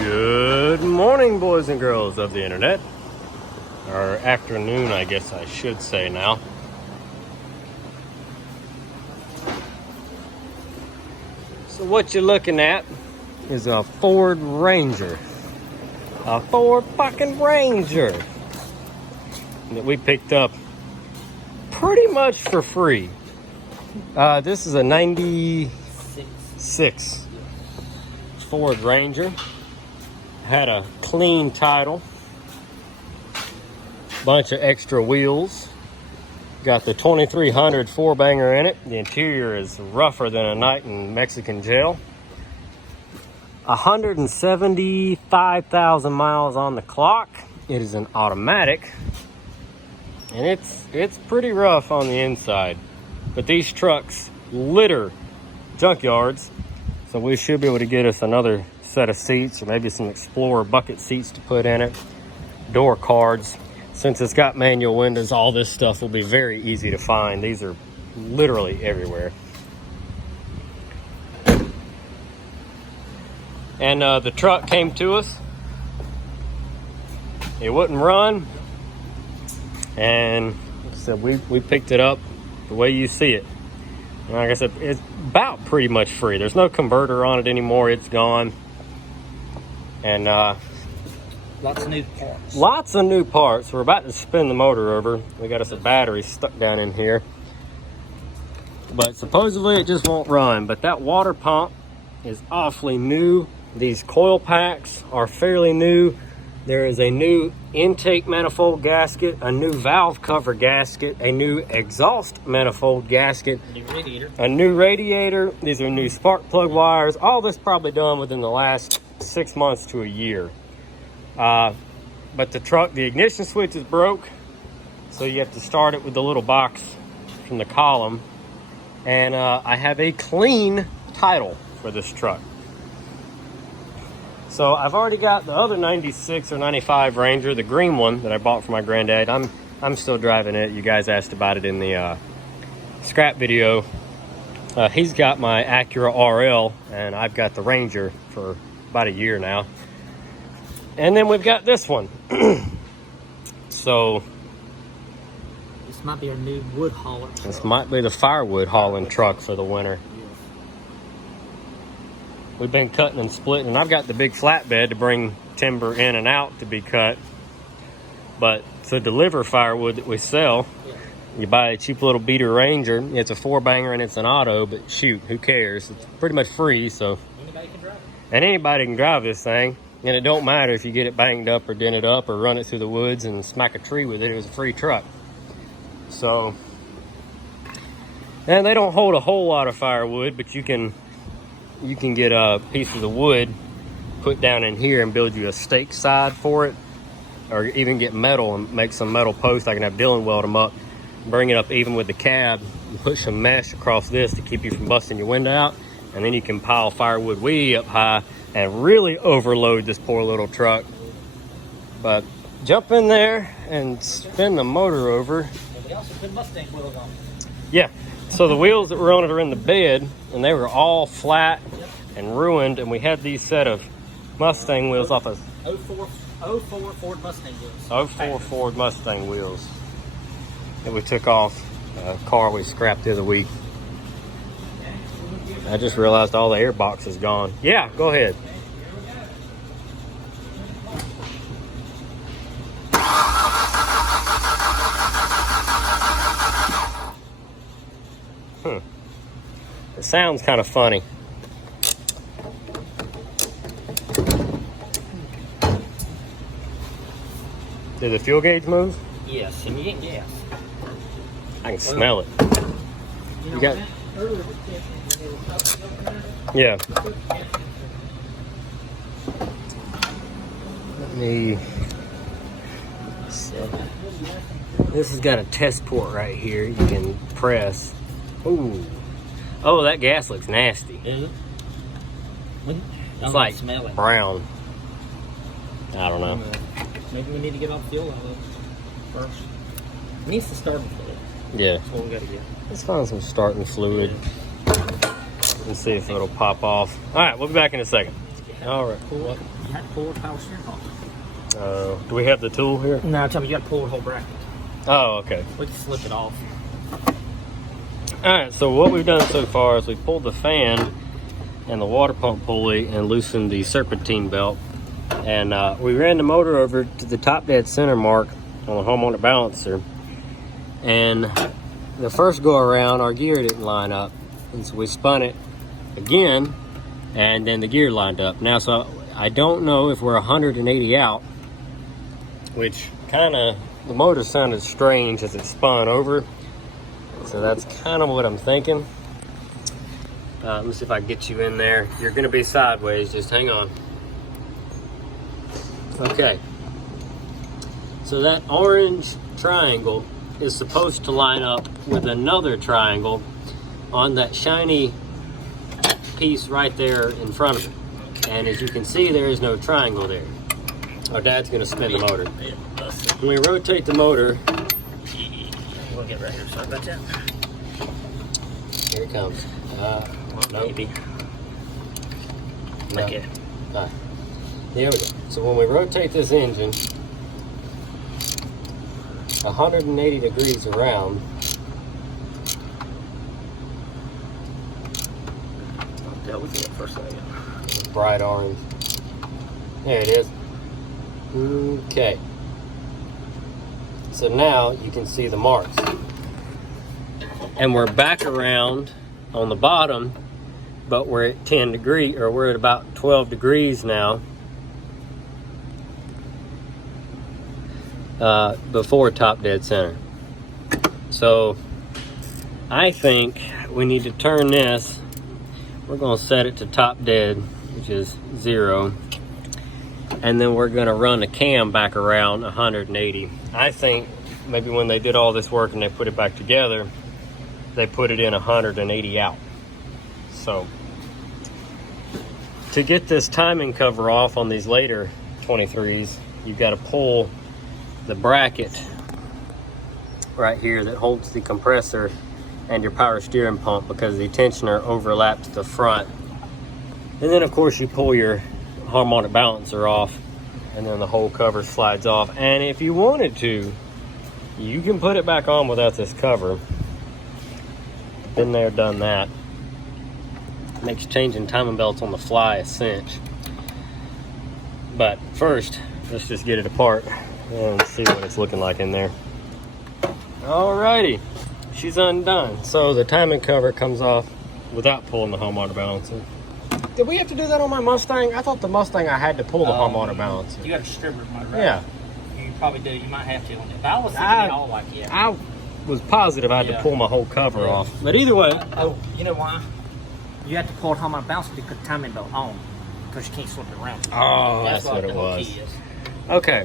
Good morning, boys and girls of the internet. Or afternoon, I guess I should say now. So what you're looking at is a Ford Ranger. A Ford fucking Ranger that we picked up pretty much for free. This is a 96 Ford Ranger. Had a clean title, bunch of extra wheels, got the 2300 4-banger in it. The interior is rougher than a night in Mexican jail. 175,000 miles on the clock. It is an automatic, and it's pretty rough on the inside, but these trucks litter junkyards, so we should be able to get us another set of seats, or maybe some Explorer bucket seats to put in it, door cards. Since it's got manual windows, all this stuff will be very easy to find. These are literally everywhere. And the truck came to us. It wouldn't run, and like I said, we picked it up the way you see it. And like I said, it's about pretty much free. There's no converter on it anymore. It's gone. And lots of new parts. Lots of new parts. We're about to spin the motor over. We got us a battery stuck down in here, but supposedly it just won't run. But that water pump is awfully new. These coil packs are fairly new. There is a new intake manifold gasket, a new valve cover gasket, a new exhaust manifold gasket, a new radiator. These are new spark plug wires. All this probably done within the last 6 months to a year. But the truck, the ignition switch is broke, so you have to start it with the little box from the column. And I have a clean title for this truck. So I've already got the other 96 or 95 Ranger, the green one that I bought for my granddad. I'm still driving it. You guys asked about it in the scrap video. He's got my Acura RL, and I've got the Ranger for about a year now. And then we've got this one. So this might be our new wood hauler truck. This might be the firewood hauling truck for the winter. We've been cutting and splitting, and I've got the big flatbed to bring timber in and out to be cut. But to deliver firewood that we sell, you buy a cheap little beater Ranger. It's a 4-banger and it's an auto, but shoot, who cares? It's pretty much free, so Anybody can drive it. and anybody can drive this thing. And it don't matter if you get it banged up or dented up or run it through the woods and smack a tree with it. It was a free truck. So, and they don't hold a whole lot of firewood, but you can get a piece of the wood, put down in here, and build you a stake side for it, or even get metal and make some metal posts. I can have Dylan weld them up, bring it up even with the cab, and put some mesh across this to keep you from busting your window out, and then you can pile firewood way up high and really overload this poor little truck. But jump in there and spin the motor over. We also put Mustang wheels on. Yeah, so the wheels that were on it are in the bed, and they were all flat and ruined, and we had these set of Mustang wheels off of 04 Ford Mustang wheels. 04 Ford Mustang wheels that we took off a car we scrapped the other week. I just realized all the air box is gone. Yeah, go ahead. It sounds kind of funny. Did the fuel gauge move? Yes, and you get gas. I can smell it. You got... Yeah. Let me... So, this has got a test port right here. You can press. Ooh. Oh, that gas looks nasty. Is it? It's like brown. I don't know. Maybe we need to get all the fuel out of it first. It needs to start with it. Yeah. That's what we gotta get. Let's find some starting fluid and see if it'll pop off. All right, we'll be back in a second. All right. You had to pull the power steering off. Do we have the tool here? No, tell me you got to pull the whole bracket. Oh, okay. We can slip it off. All right, so what we've done so far is we pulled the fan and the water pump pulley and loosened the serpentine belt. And we ran the motor over to the top dead center mark on the harmonic balancer. And the first go around, our gear didn't line up. And so we spun it again, and then the gear lined up. Now, so I don't know if we're 180 out, which kind of, the motor sounded strange as it spun over. So that's kind of what I'm thinking. Let me see if I can get you in there. You're gonna be sideways, just hang on. Okay. So that orange triangle is supposed to line up with another triangle on that shiny piece right there in front of it. And as you can see, there is no triangle there. Our dad's gonna spin the motor. When we rotate the motor, We'll get right here. Sorry about that. here it comes. Maybe. No. Okay. All right. There we go. So when we rotate this engine 180 degrees around, I'll deal with it for a second. bright orange. There it is. Okay. So now you can see the marks. And we're back around on the bottom, but we're at 10 degrees, or we're at about 12 degrees now. Before top dead center. So I think we need to turn this. We're going to set it to top dead, which is 0. And then we're going to run the cam back around 180. I think maybe when they did all this work and they put it back together, they put it in 180 out. So to get this timing cover off on these later 23s, you've got to pull the bracket right here that holds the compressor and your power steering pump, because the tensioner overlaps the front. And then of course you pull your harmonic balancer off, and then the whole cover slides off. And if you wanted to, you can put it back on without this cover. Been there, done that. Makes changing timing belts on the fly a cinch. But first, let's just get it apart and see what it's looking like in there. Alrighty, she's undone. So the timing cover comes off without pulling the harmonic balancer. Did we have to do that on my Mustang? I thought the Mustang I had to pull the harmonic balancer. You got a stripper motor, right? Yeah. You probably do. You might have to on it. But I was thinking all like, yeah. I was positive I had to pull my whole cover off. But either way. Oh, you know why? You have to pull it harmonic balancer to put the timing belt on, because you can't slip it around. Oh, that's what it was. Okay,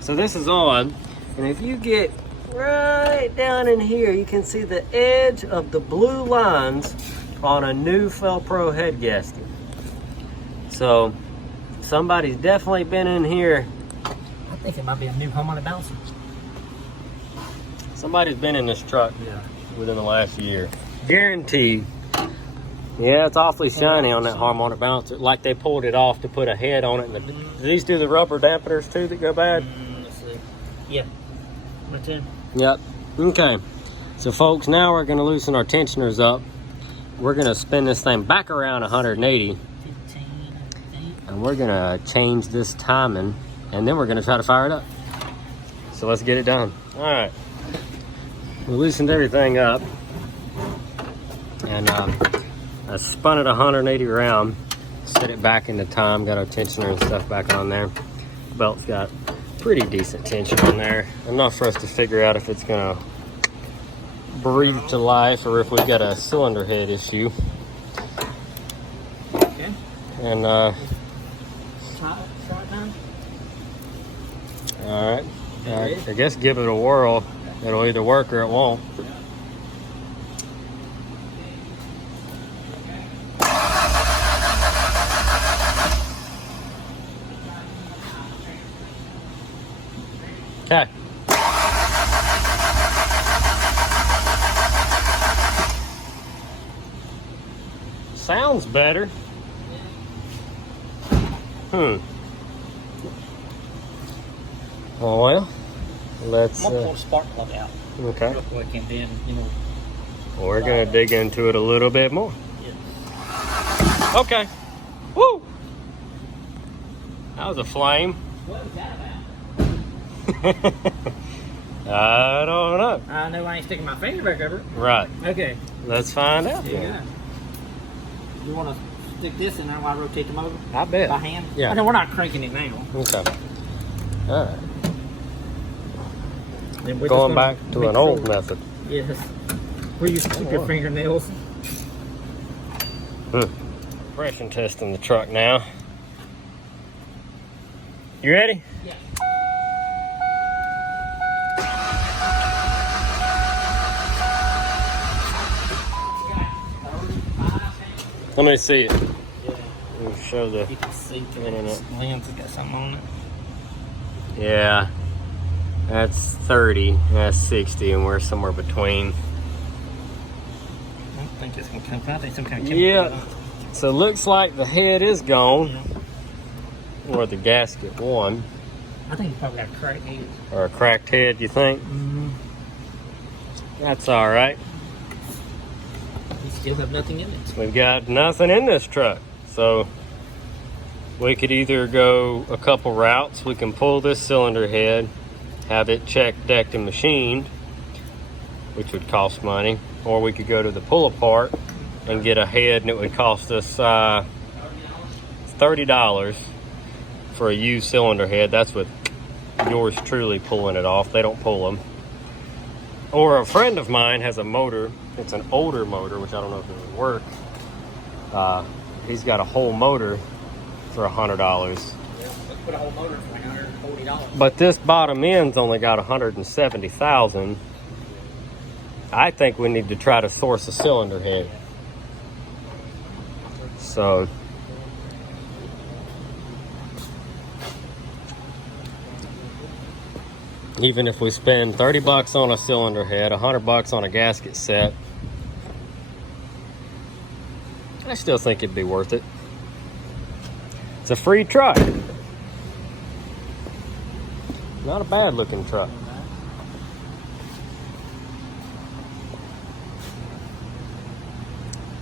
so this is on, and if you get right down in here, you can see the edge of the blue lines on a new Felpro head gasket. So somebody's definitely been in here. I think it might be a new harmonic balancer. Somebody's been in this truck Yeah. within the last year. Guaranteed. Yeah, it's awfully shiny on that harmonic balancer. Like they pulled it off to put a head on it. And do these do the rubber dampeners too that go bad? Let's see. Yeah. Right there. Yep. Okay. So folks, now we're going to loosen our tensioners up. We're going to spin this thing back around 180. 15, 8. And we're going to change this timing. And then we're going to try to fire it up. So let's get it done. All right. We loosened everything up. And I spun it 180 around. Set it back into time. Got our tensioner and stuff back on there. Belt's got pretty decent tension on there. Enough for us to figure out if it's going to breathe to life or if we've got a cylinder head issue. Okay. And Try it now. all right, I guess give it a whirl. It'll either work or it won't. Okay. Sounds better. Oh, well, let's... I'm gonna pull the spark plug out Okay. real quick, and then, you know. We're going to dig into it a little bit more. Yeah. Okay. Woo! That was a flame. What was that about? I don't know. I know I ain't sticking my finger back over it. Right. Okay. Let's find out. Yeah. You want to stick this in there while I rotate the motor? I bet. By hand? Yeah. I know we're not cranking it now. Okay. All right. Then we're Going just back gonna to make an old sure- method. Yes. Where you stick your fingernails. Pressure testing the truck now. You ready? Yeah. Let me see it. Yeah. Let me show the You can see through internet. this lens. It's got something on it. Yeah. That's 30. That's 60, and we're somewhere between. I don't think it's gonna come. I think some kind of Yeah. So it looks like the head is gone, or the gasket won, I think it's probably got a cracked head. or a cracked head. You think? Mm-hmm. That's all right. You still have nothing in it. We've got nothing in this truck, so we could either go a couple routes. We can pull this cylinder head, have it checked, decked, and machined, which would cost money, or we could go to the pull apart and get a head, and it would cost us $30 for a used cylinder head. That's with yours truly pulling it off. They don't pull them. Or a friend of mine has a motor. It's an older motor, which I don't know if it would work. He's got a whole motor for $100. Let's put a whole motor for $140. But this bottom end's only got 170,000. I think we need to try to source a cylinder head. So even if we spend 30 bucks on a cylinder head, 100 bucks on a gasket set, I still think it'd be worth it. It's a free truck. Not a bad looking truck.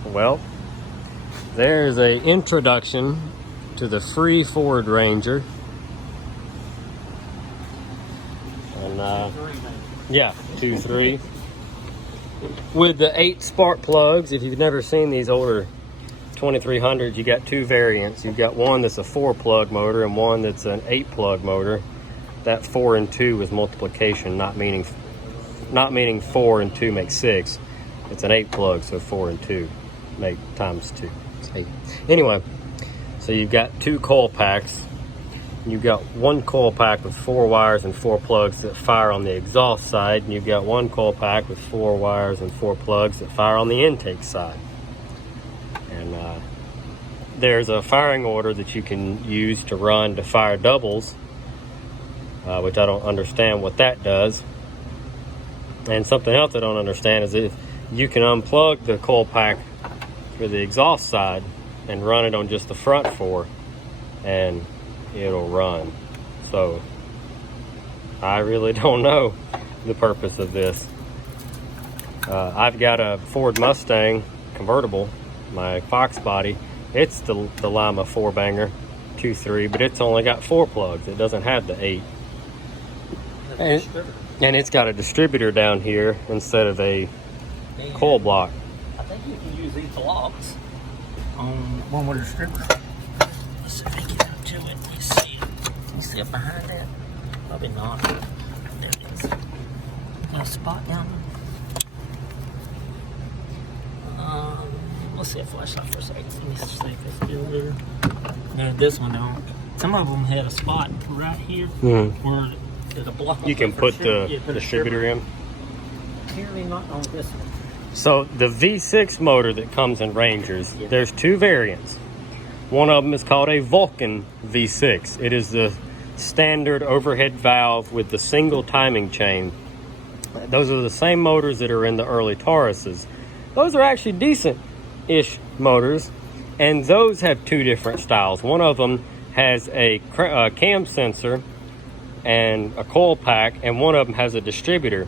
Well, there's an introduction to the free Ford Ranger. And yeah, 2.3. With the 8 spark plugs. If you've never seen these older 2300s, you got 2 variants. You've got one that's a 4-plug motor and one that's an 8-plug motor. That 4 and 2 is multiplication, not meaning 4 and 2 make 6. It's an 8-plug, so 4 and 2 make times 2. It's 8. Anyway, so you've got 2 coil packs. You've got one coil pack with 4 wires and 4 plugs that fire on the exhaust side, and you've got one coil pack with 4 wires and 4 plugs that fire on the intake side. And there's a firing order that you can use to run to fire doubles, which I don't understand what that does. And something else I don't understand is if you can unplug the coil pack for the exhaust side and run it on just the front 4, and it'll run. So I really don't know the purpose of this. I've got a Ford Mustang convertible, my Fox body. It's the Lima 4-banger 2.3, but it's only got 4 plugs. It doesn't have the 8. And it's got a distributor down here instead of a coil block. I think you can use these blocks on one with a distributor. Let's see if we get to it. You see it behind that? Probably not. There it is. Got a spot down there. Let's see a flashlight for a second. Let me see if it's still there. No, this one don't. Some of them had a spot right here where there's a block. You can put the distributor in. Apparently not on this one. So the V6 motor that comes in Rangers, there's 2 variants. One of them is called a Vulcan V6. It is the standard overhead valve with the single timing chain. Those are the same motors that are in the early Tauruses. Those are actually decent-ish motors, and those have 2 different styles. One of them has a cam sensor and a coil pack, and one of them has a distributor.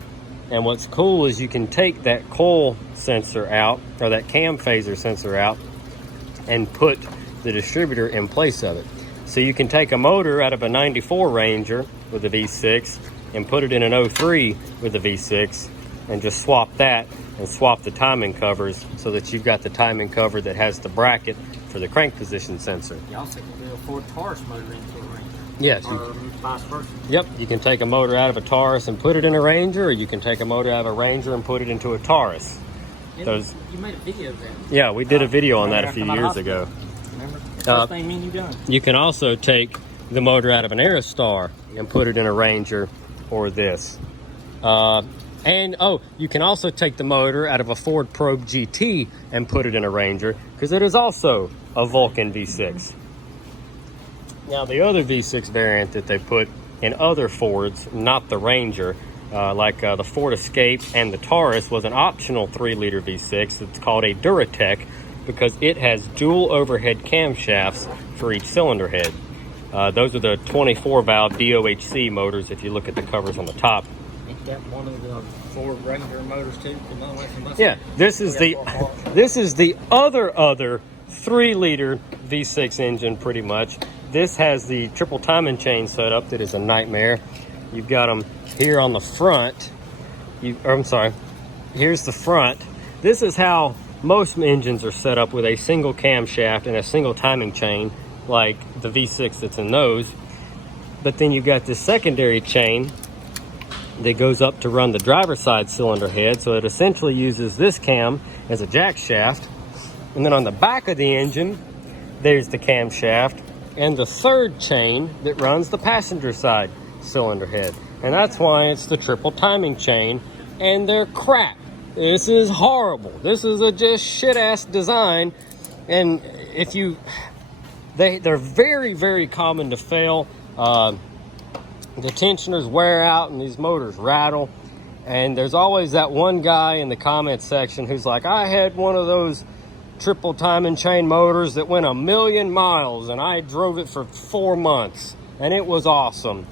And what's cool is you can take that coil sensor out, or that cam phaser sensor out, and put the distributor in place of it. So you can take a motor out of a 94 Ranger with a V6 and put it in an 03 with a V6 and just swap that and swap the timing covers so that you've got the timing cover that has the bracket for the crank position sensor. You also can do a Ford Taurus motor into a Ranger. Yes. Or vice versa. Yep, you can take a motor out of a Taurus and put it in a Ranger, or you can take a motor out of a Ranger and put it into a Taurus. You made a video of that. Yeah, we did a video on that a few years ago. Remember? First thing me and you done. You can also take the motor out of an Aerostar and put it in a Ranger or this. You can also take the motor out of a Ford Probe GT and put it in a Ranger, because it is also a Vulcan V6. Now, the other V6 variant that they put in other Fords, not the Ranger, like the Ford Escape and the Taurus, was an optional 3-liter V6. It's called a Duratec because it has dual overhead camshafts for each cylinder head. Those are the 24-valve DOHC motors if you look at the covers on the top. Ain't that one of the Ford Ranger motors too? Yeah, this is the other 3-liter V6 engine pretty much. This has the triple timing chain setup that is a nightmare. You've got them here on the front. Here's the front. This is how most engines are set up, with a single camshaft and a single timing chain, like the V6 that's in those. But then you've got this secondary chain that goes up to run the driver's side cylinder head, so it essentially uses this cam as a jack shaft. And then on the back of the engine, there's the camshaft and the third chain that runs the passenger side cylinder head. And that's why it's the triple timing chain, and they're crap. This is horrible. This is a just shit-ass design. And they're very, very common to fail. The tensioners wear out and these motors rattle. And there's always that one guy in the comments section who's like, I had one of those triple timing chain motors that went 1,000,000 miles and I drove it for 4 months and it was awesome.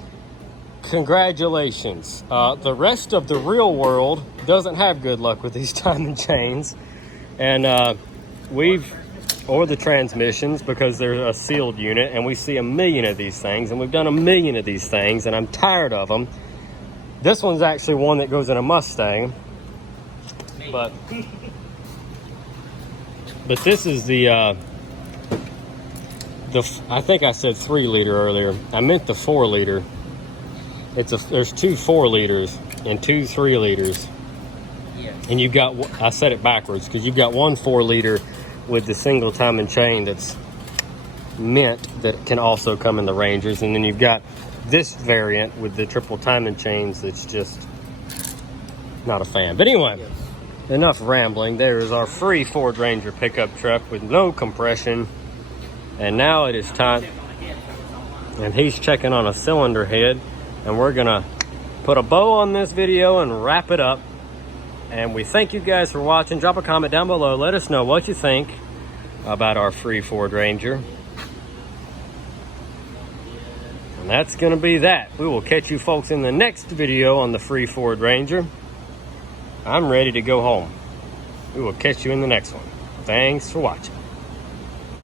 Congratulations. The rest of the real world doesn't have good luck with these timing chains, and or the transmissions, because they're a sealed unit, and we see 1,000,000 of these things, and we've done 1,000,000 of these things, and I'm tired of them. This one's actually one that goes in a Mustang, but this is the I think I said 3-liter earlier. I meant the 4-liter. There's 2 4-liters and 2 3-liters. Yes. And you've got, I said it backwards, because you've got 1 4-liter with the single timing chain that's mint that can also come in the Rangers, and then you've got this variant with the triple timing chains that's just not a fan. But anyway, yes. Enough rambling. There's our free Ford Ranger pickup truck with no compression, and now it is time, and he's checking on a cylinder head, and we're gonna put a bow on this video and wrap it up. And we thank you guys for watching. Drop a comment down below. Let us know what you think about our free Ford Ranger. And that's going to be that. We will catch you folks in the next video on the free Ford Ranger. I'm ready to go home. We will catch you in the next one. Thanks for watching.